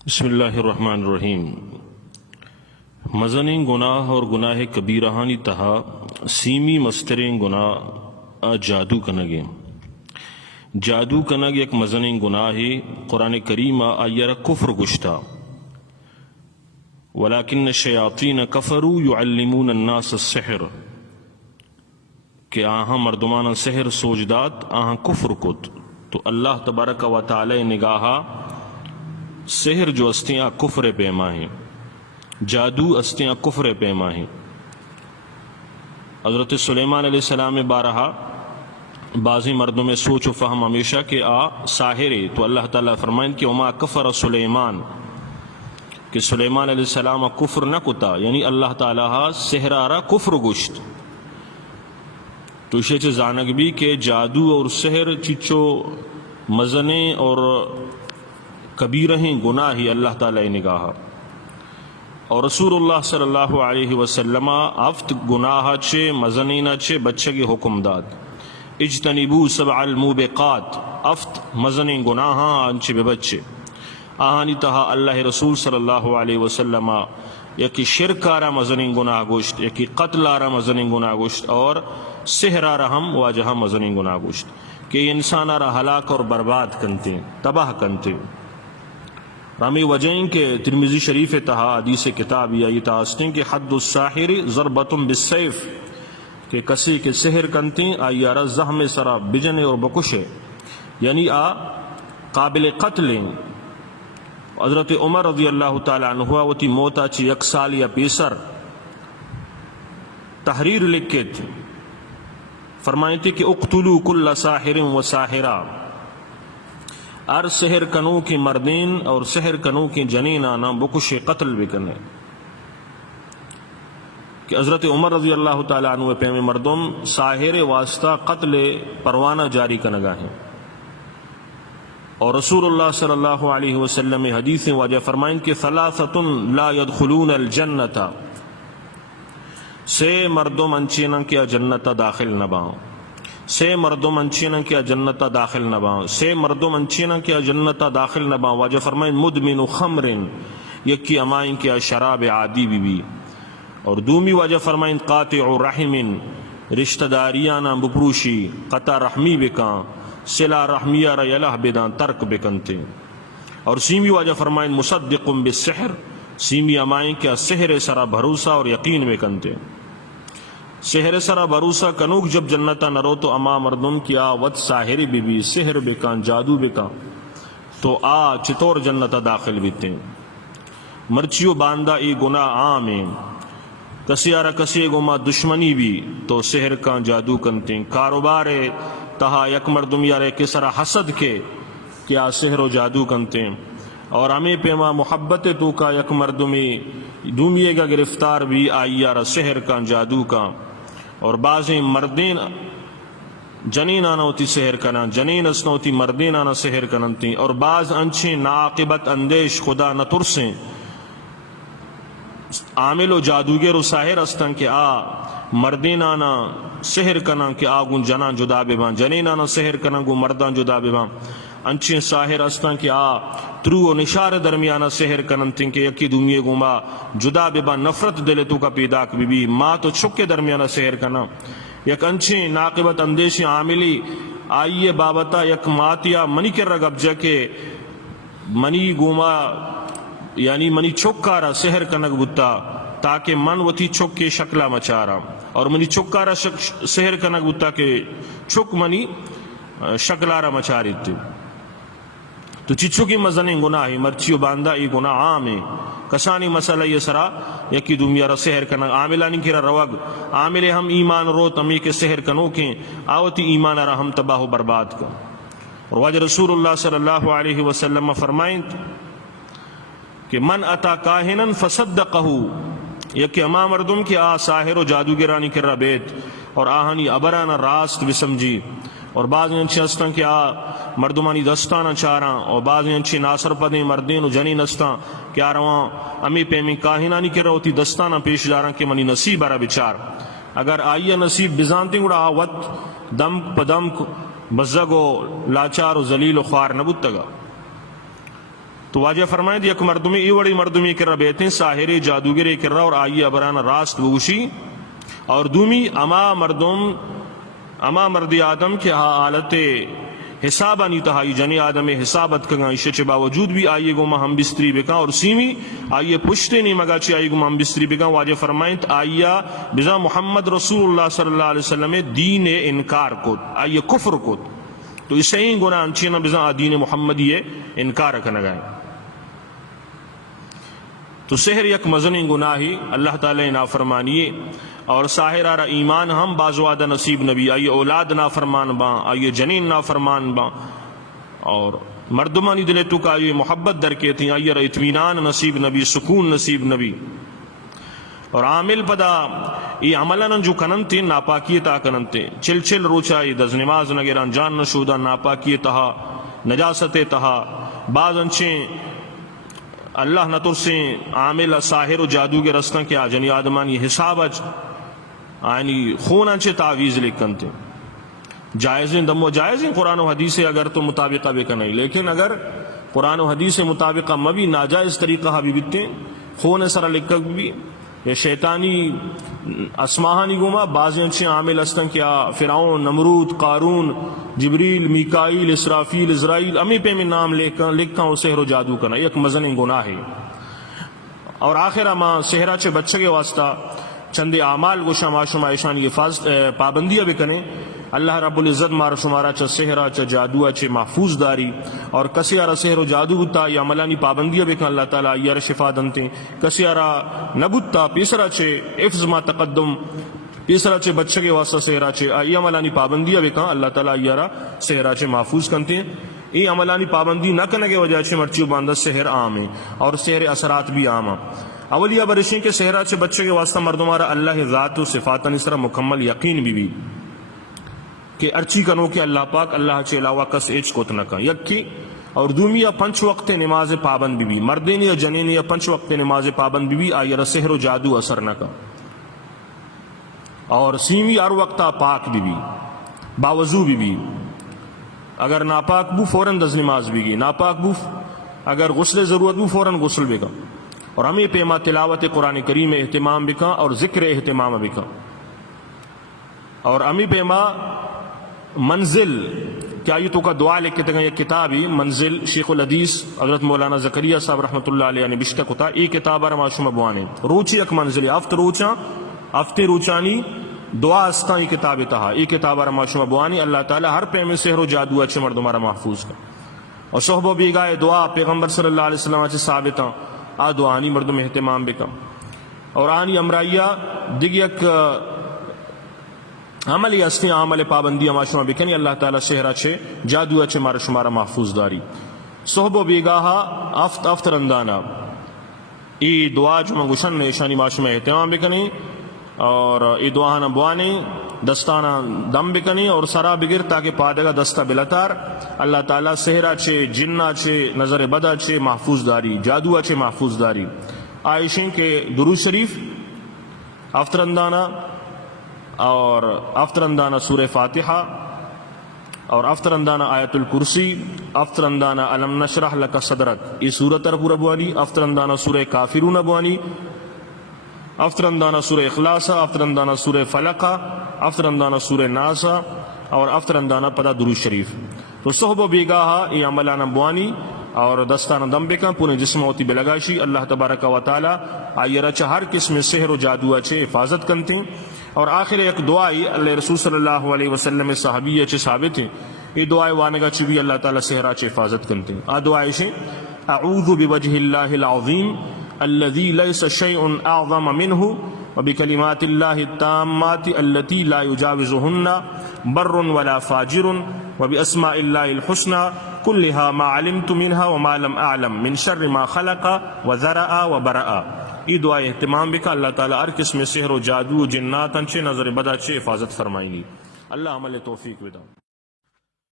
بسم اللہ الرحمن الرحیم. مزنیں گناہ اور گناہ کبیرہانی تہا سیمی مستریں گناہ جادو کنگیں. جادو کنگ یک مزنیں گناہ قرآن کریم آئیر کفر گشتا. ولیکن الشیاطین کفروا یعلمون الناس السحر کہ آہاں مردمان سحر سوجدات آہاں کفر کت. تو اللہ تبارک و تعالی نگاہا سحر جو استیاں کفر پیما ہیں، جادو استیاں کفر پیما ہیں. حضرت سلیمان علیہ السلام بارہا بعضی مردوں میں سوچ و فہم ہمیشہ کہ ساحرے تو اللہ تعالیٰ فرمائیں کہ وما کفر سلیمان، کہ سلیمان علیہ السلام کفر نہ کتا، یعنی اللہ تعالیٰ سحرارا کفر گشت. تو اسے چھ زانگ بھی کہ جادو اور سحر چچو مزنے اور کبیرہیں گناہ ہی اللہ تعالی نگاہ. اور رسول اللہ صلی اللہ علیہ وسلم افت گناہ چھے مزنین چھے بچے کی حکم داد. اجتنبو سبع الموبقات، افت مزنین گناہاں انچے بے بچے. آہانی تہا اللہ رسول صلی اللہ علیہ وسلم یکی شرک آرہ مزنین گناہ گوشت، یکی قتل آرہ مزنین گناہ گوشت، اور سحر آرہ ہم واجہاں مزنین گناہ گوشت کہ انسان آرہ ہلاک اور برباد کنتے تباہ کنتے. رامی وجہیں کہ ترمذی شریف تہا حدیث کتاب یا یہ تاستیں کہ حد الساحر ضربۃ بالسیف، کہ کسی کے سحر کنتے آئیارہ زہم سرا بجنے اور بکشے، یعنی قابل قتل. حضرت عمر رضی اللہ تعالیٰ عنہ وتی موتا چی یک سال یا پیسر تحریر لکھے تھے، فرمائیں تھے کہ اقتلوا کل ساحر و ساحرہ، ار سحر کنو کی مردین اور سحر کنو کی جنین آنا بکش قتل بکنے. کہ حضرت عمر رضی اللہ تعالیٰ عنہ پہم مردم ساحر واسطہ قتل پروانہ جاری کنگا ہیں. اور رسول اللہ صلی اللہ علیہ وسلم حدیث واجہ فرمائیں کہ ثلاثۃ لا يدخلون الجنت، سے مردم انچینا کیا جنت داخل نباؤں، سے مردم انچینا کیا جنت داخل نباؤں، سے مردم انچینا کیا جنت داخل نباؤں. واجہ فرمائیں مدمن خمر، یکی امائیں کیا شراب عادی بھی. اور دومی واجہ فرمائیں قاطع رحم، رشتہ داریانا بپروشی قطع رحمی بکاں، صلہ رحمیہ ریلہ بدان ترک بکنتے. اور سیمی واجہ فرمائیں مصدق بالسحر، سیمی امائیں کیا سحر سرا بھروسہ اور یقین بکنتے. سحر سرا بھروسہ کنوک جب جنتا نرو تو اما مردم کیا ود ساحر بھی سحر بکان جادو بکان تو چطور جنتا داخل بیتے. مرچیو باندہ ای گناہ عام ہیں، کسی آرہ کسی گما دشمنی بھی تو سحر کان جادو کنتے. کاروبار تہا یک مردم یارے کسرا حسد کے کیا سحر و جادو کنتے. اور ہمیں پیما محبت تو کا یک مردمی دومیے کا گرفتار بھی آئی یارہ سحر کان جادو کا. اور بعضیں مردین جنین آنا ہوتی سحر کنا، جنین اسنا ہوتی مردین آنا سحر کننتی. اور بعض انچیں ناقبت اندیش خدا نہ ترسیں عامل و جادوگر و ساحر استن کہ مردین آنا سحر کنا کہ آگون جنان جدا ببان، جنین آنا سحر کنا گو مردان جدا ببان. انچیں ساحر استن کہ ترو و نشار درمیانہ سحر کننتی کہ یکی دومیے گوما جدا ببان، نفرت دل تو کا پیدا بھی ماں تو چھکے درمیانہ سحر کنا. یک انچیں ناقبت اندیشی عاملی آئیے بابتا یک ماتیا منی کر رگب جا کہ منی گوما یعنی منی چھکارا سحر کنگ بتا تاکہ من وتی چھک کے شکلہ مچارا، اور منی چھکارا سحر کنگ بتا کہ چھک منی شکلارا مچاری تھی. تو چچو کی مزنیں گناہ ہی مرچیو باندہ ای گناہ عام ہے. کسانی مسئلہ یہ سرا یکی دومیارا سحر کنگ عاملانی کیرا روگ عاملے ہم ایمان روت امی کے سحر کنو کے آوتی ایمان را ہم تباہ و برباد کر. اور واجہ رسول اللہ صلی اللہ علیہ وسلم فرمائیں کہ من اتا کاہنن فصدقہو، یکی اما مردم کی ساحر و جادوگرانی کر بیت اور آہانی ابرانا راست بسمجی. اور بعض انچے استان کہ مردمانی دستانا چاراں، اور بعض انچے ناصر پدیں مردین و جنین استان کیا رواں امی پیمی کاہنانی کر روتی دستانا پیش داراں کہ منی نصیب آرہ بچار. اگر آئیہ نصیب بزانتی گوڑا آوت دم پدم بزگ و لاچار و ذلیل و خوار نبوت تگا. تو واجہ فرمائیں یک مردمی ای وڑی مردمی کر رہا بیتیں ساحر جادوگر کر رہا اور آئیے ابرانا راست بوشی اور دومی اما مرد آدم کے حالت حسابہ نہیں تہائی جنی آدم حسابت کنگا عشے چے باوجود بھی آئیے گو ہم بستری بکا اور سیمی آئیے پشتے نہیں مگا چے آئیے گو ہم بستری بکا واجہ فرمائیں آئیے بزا محمد رسول اللہ صلی اللہ علیہ وسلم دین انکار کو آئیے کفر کو تو اسے ہی گناہ انچینا بزا دین محمد یہ انکار رکھنا گئے تو سحر یک مزنی گناہی اللہ تعالی نافرمانی اور ساحر آرہ ایمان ہم بازوادہ نصیب نبی آئیے اولاد نافرمان باں آئیے جنین نافرمان باں اور مردمانی دلے تو کا آئیے محبت در کے تھی آئیے اطمینان نصیب نبی سکون نصیب نبی اور عامل پدا یہ عملان جو کننتے ناپاکیتا کننتے چل روچائی دز نماز نگران جان نشودہ ناپاکیتا نجاست تہا بعض انچیں اللہ نتر سے عامل ساحر و جادو کے رستہ کیا جنی آدمانی حساب یعنی خون انچے تعویز لکھن تھے جائزیں دم و جائزیں قرآن و حدیث اگر تو مطابقہ بھی کنائی لیکن اگر قرآن و حدیث مطابقہ مبی ناجائز طریقہ بھی بیتے خون سر لکھ بھی یہ شیطانی اسماہانی گما بعض انچے عامل استن کیا فرعون نمرود قارون جبریل میکائیل اسرافیل اسرائیل امی پہ میں نام لکھا ہوں سحر و جادو کنا یک مزن گناہ ہے اور آخر اما سحرہ چے بچے کے واسطہ چند اعمال گوشا معاشمہ ایشانی پابندیاں بکنے اللہ رب العزت مار شمارا چا سحرہ چا جادوہ چے محفوظ داری اور کسی آرہ سحر و جادو بتا یا عملانی پابندیاں بکن اللہ تعالیٰ یا شفا دنتے کسی آرہ نبتا پیسرہ چے افز ما تقدم پیسرہ چے بچے کے واسطہ سحرہ چے یا عملانی پابندیاں بکن اللہ تعالیٰ یا سحرہ چے محفوظ کنتے یہ عملانی پابندی نہ کرنے کے وجہ سے مرچیو باندھا سحر عام ہے اور سحر اثرات بھی عام ہیں اولیہ برشیں کہ سحرہ چے بچے کے واسطہ مردمارا اللہ ذات و صفات نسرہ مکمل یقین بھی کہ ارچی کنو کہ اللہ پاک اللہ چے علاوہ کس ایچ کو تنکا یکی اور دومی یا پنچ وقت نماز پابند بھی مردین یا جنین یا پنچ وقت نماز پابند بھی آئیر سحر و جادو اثر نکا اور سیمی ہر وقتہ پاک بھی باوضو بھی اگر ناپاک بو فوراً دز نماز بھی گی ناپاک بو اگر غسل ضرورت بو فوراً غسل بھی گا اور ہمیں پیما تلاوت قرآن کریم اہتمام بکا اور ذکر اہتمام بکا اور ہمیں پیما منزل کیا یہ تو کا دعا لکھ کے تگا یہ کتابی منزل شیخ الحدیث حضرت مولانا زکریا صاحب رحمۃ اللہ علیہ نے بشتہ کتا ای کتاب رماشم بوانے روچی اک منزل افت روچانی دعا استا ای کتاب تہا ای کتاب رماشم بوانے اللہ تعالی ہر پہ میں سحر و جادو اچھے مردمارا محفوظ کا اور صحبہ بیگاہ دعا پیغمبر صلی اللہ علیہ وسلم اچھے ثابتا آ دعانی مردم اہتمام بکا اور آنی امرائیہ دیگی ایک عملی اسنی عمل پابندی معاشمہ بکنی اللہ تعالیٰ سحرہ چھے جادو اچھے مارا شمارا محفوظ داری صحب و بیگاہا افت رندانا ای دعا جو منگوشن نے شانی معاشمہ اہتمام بکنی اور ای دعانا بوانے دستانا دم بکنی اور سرا بگر تاکہ پادگا دستہ بلتار اللہ تعالیٰ سحرہ چھے جنہ چھے نظر بدا چھے محفوظ داری جادو اچھے محفوظ داری عائشین کے درود شریف افطرندانہ اور افطرندانہ سورہ فاتحہ اور افطرندانہ آیت الکرسی افطرندانہ علم نشرح لک صدرک یہ سورت پورا بوانی افطرندانہ سورہ کافرون بوانی افطرندانہ سورہ اخلاصہ افطرندانہ سورہ فلقہ افطرندانہ سورہ ناسہ اور افطرندانہ پدا درود شریف تو صحب و بیگاہا یہ عملانہ بوانی اور دستانہ دم بکا پونے جسم ہوتی بلگاشی اللہ تبارک و تعالی آئیر اچھا ہر قسم سحر و جادو اچھے حفاظت کنتے اور آخر ایک دعائی اللہ رسول صلی اللہ علیہ وسلم صحابی اچھے ثابت ہیں یہ دعائی وانگا چوی اللہ تعالی سحر اچھے حفاظت کنتے ہیں دعائی سے اعوذ بوجہ اللہ العظیم الذي ليس شيء اعظم منه وبكلمات الله التامات التي لا يجاوزهن بر ولا فاجر وباسماء الله الحسنى كلها ما علمت منها وما لم اعلم من شر ما خلق وذرأ وبرأ یہ دعا اہتمام بکا اللہ تعالیٰ ہر قسم سحر و جادو جنات انچے نظر بدا چے حفاظت فرمائیں گی اللہ عمل توفیق بدا